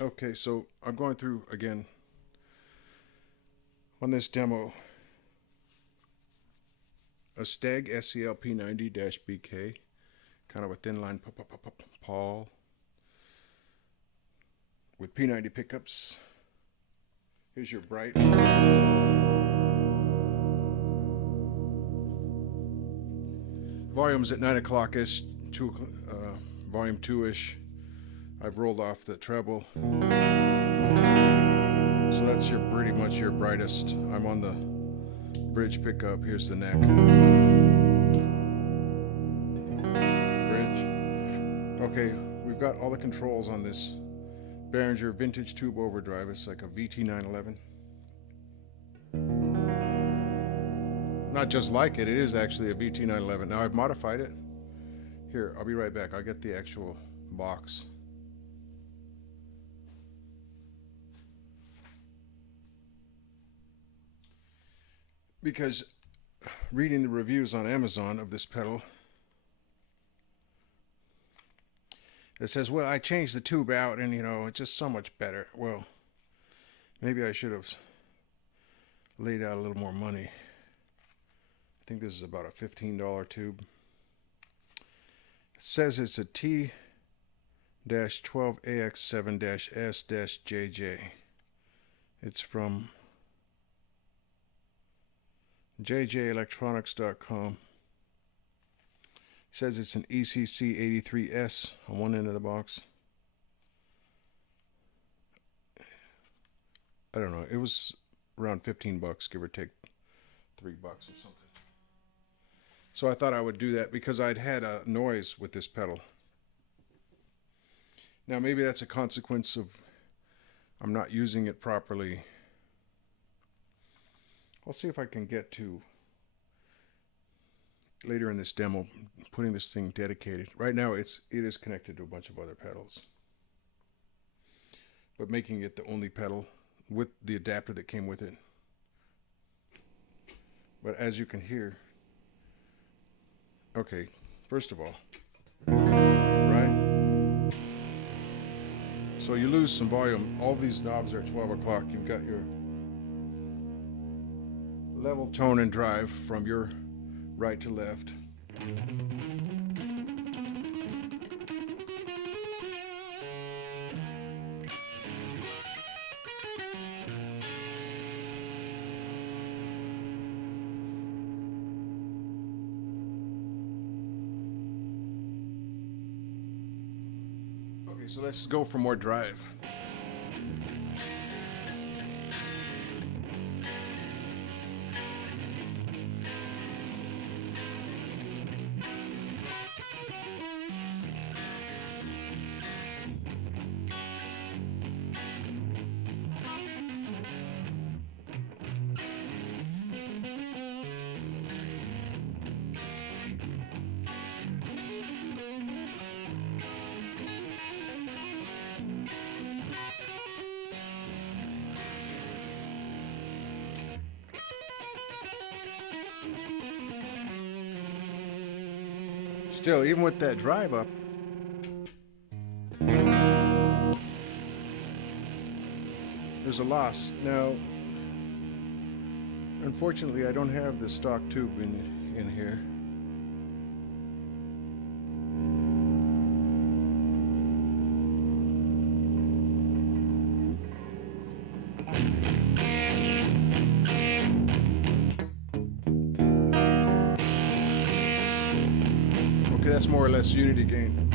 Okay, so I'm going through again on this demo a Stag SCL P90-BK, kind of a thin line Paul with P90 pickups. Here's your bright. Volume's at 9 o'clock-ish, volume 2-ish. I've rolled off the treble. So that's pretty much your brightest. I'm on the bridge pickup. Here's the neck. Bridge. Okay, we've got all the controls on this Behringer vintage tube overdrive. It's like a VT911. Not just like it is actually a VT911. Now I've modified it. Here, I'll be right back. I'll get the actual box. Because reading the reviews on Amazon of this pedal, it says, well, I changed the tube out and, it's just so much better. Well, maybe I should have laid out a little more money. I think this is about a $15 tube. It says it's a T-12AX7-S-JJ. It's from jjelectronics.com. It says it's an ECC83S on one end of the box. I don't know. It was around 15 bucks, give or take $3 or something. So I thought I would do that because I'd had a noise with this pedal. Now maybe that's a consequence of I'm not using it properly. I'll see if I can get to later in this demo putting this thing dedicated. Right now it is connected to a bunch of other pedals, but making it the only pedal with the adapter that came with it. But as you can hear, okay, first of all, right? So you lose some volume. All these knobs are 12 o'clock. You've got your level, tone, and drive from your right to left. Okay, so let's go for more drive. Still, even with that drive up, there's a loss. Now, unfortunately, I don't have the stock tube in here. Okay, that's more or less unity gain.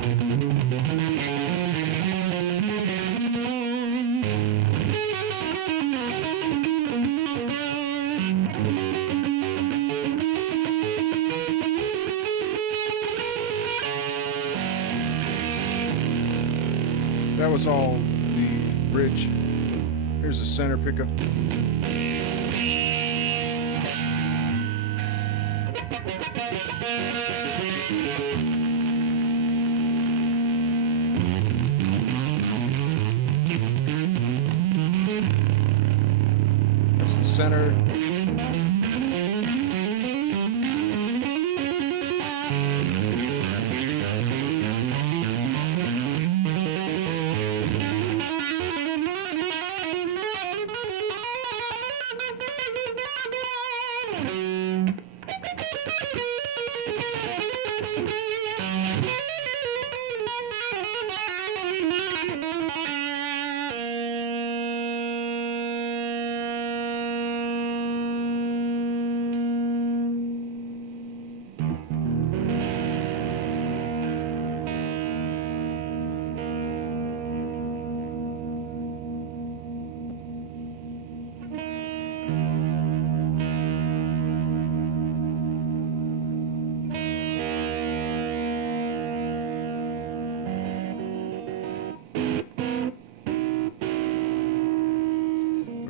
That was all the bridge. Here's the center pickup. That's the center.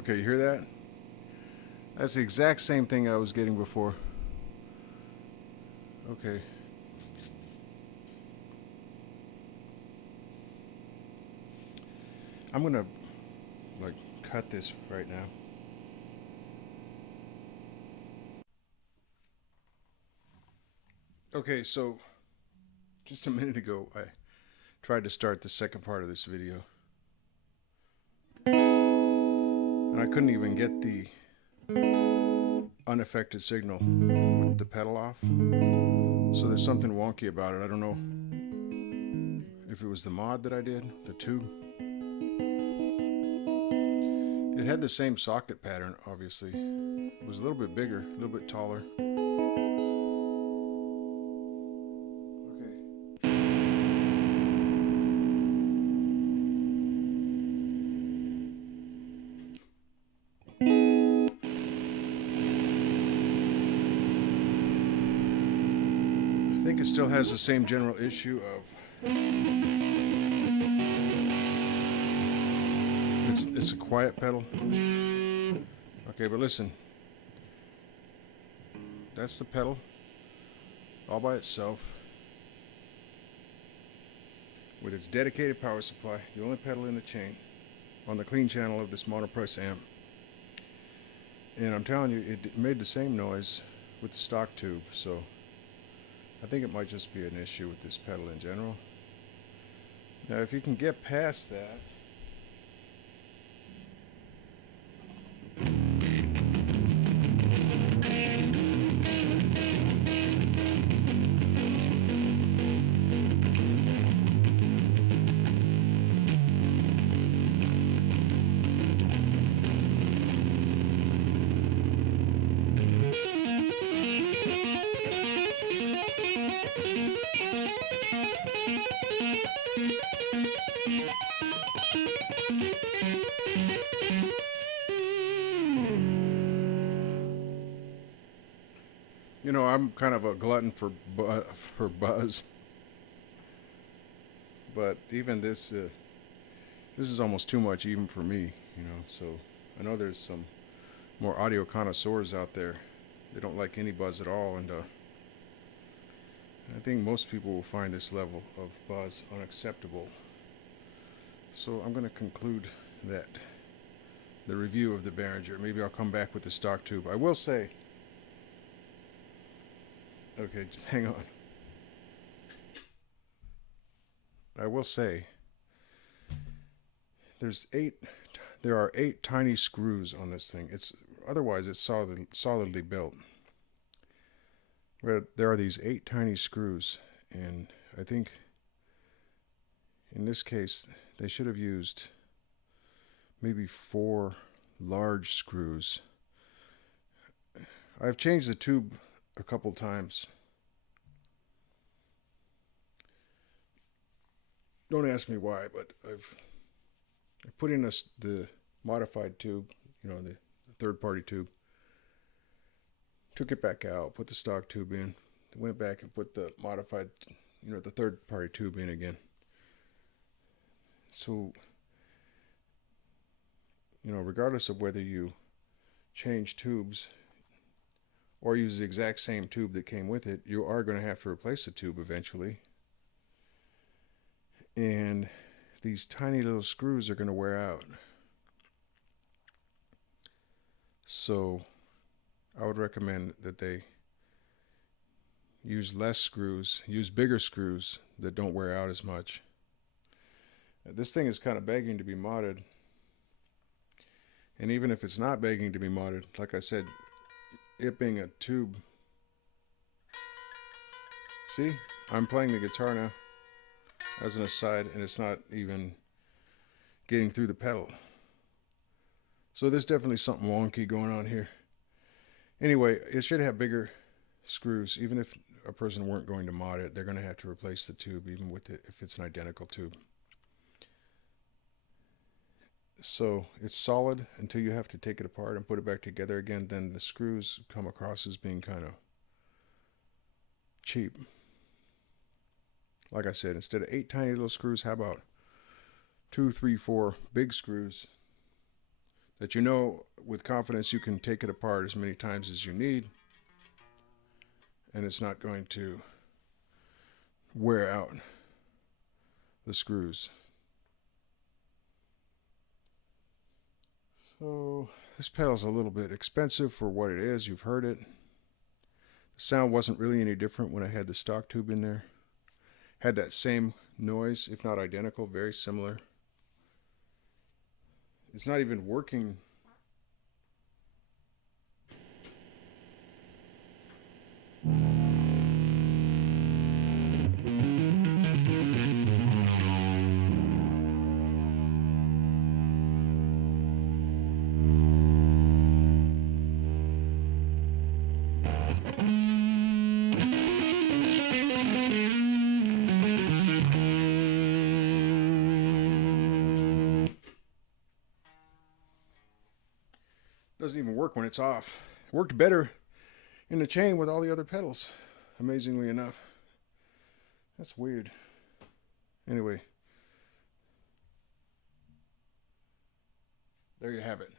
Okay, you hear that? That's the exact same thing I was getting before. Okay. I'm gonna like cut this right now. Okay, so just a minute ago I tried to start the second part of this video and I couldn't even get the unaffected signal with the pedal off. So there's something wonky about it. I don't know if it was the mod that I did, the tube. It had the same socket pattern, obviously. It was a little bit bigger, a little bit taller. I think it still has the same general issue of it's a quiet pedal. Okay, but listen, that's the pedal all by itself with its dedicated power supply, the only pedal in the chain on the clean channel of this monoprice amp. And I'm telling you, it made the same noise with the stock tube, so I think it might just be an issue with this pedal in general. Now if you can get past that, you know, I'm kind of a glutton for buzz, but even this is almost too much even for me, you know. So I know there's some more audio connoisseurs out there. They don't like any buzz at all, and I think most people will find this level of buzz unacceptable. So I'm going to conclude that the review of the Behringer. Maybe I'll come back with the stock tube. I will say, okay, just hang on. I will say there are 8 tiny screws on this thing. Otherwise it's solidly built. But there are these 8 tiny screws, and I think in this case they should have used maybe 4 large screws. I've changed the tube a couple times. Don't ask me why, but I put in the modified tube, you know, the third-party tube. Took it back out, put the stock tube in, went back and put the modified, you know, the third-party tube in again. So, you know, regardless of whether you change tubes or use the exact same tube that came with it, you are going to have to replace the tube eventually. And these tiny little screws are going to wear out. So I would recommend that they use less screws, use bigger screws that don't wear out as much. This thing is kind of begging to be modded. And even if it's not begging to be modded, like I said, it being a tube. See, I'm playing the guitar now as an aside, and it's not even getting through the pedal. So there's definitely something wonky going on here. Anyway, it should have bigger screws. Even if a person weren't going to mod it, they're going to have to replace the tube, even with it if it's an identical tube. So it's solid until you have to take it apart and put it back together again. Then the screws come across as being kind of cheap. Like I said, instead of 8 tiny little screws, how about 2, 3, 4 big screws that you know with confidence you can take it apart as many times as you need, and it's not going to wear out the screws. So this pedal's a little bit expensive for what it is. You've heard it. The sound wasn't really any different when I had the stock tube in there. Had that same noise, if not identical, very similar. It's not even working. Doesn't even work when it's off. It worked better in the chain with all the other pedals, amazingly enough. That's weird. Anyway, there you have it.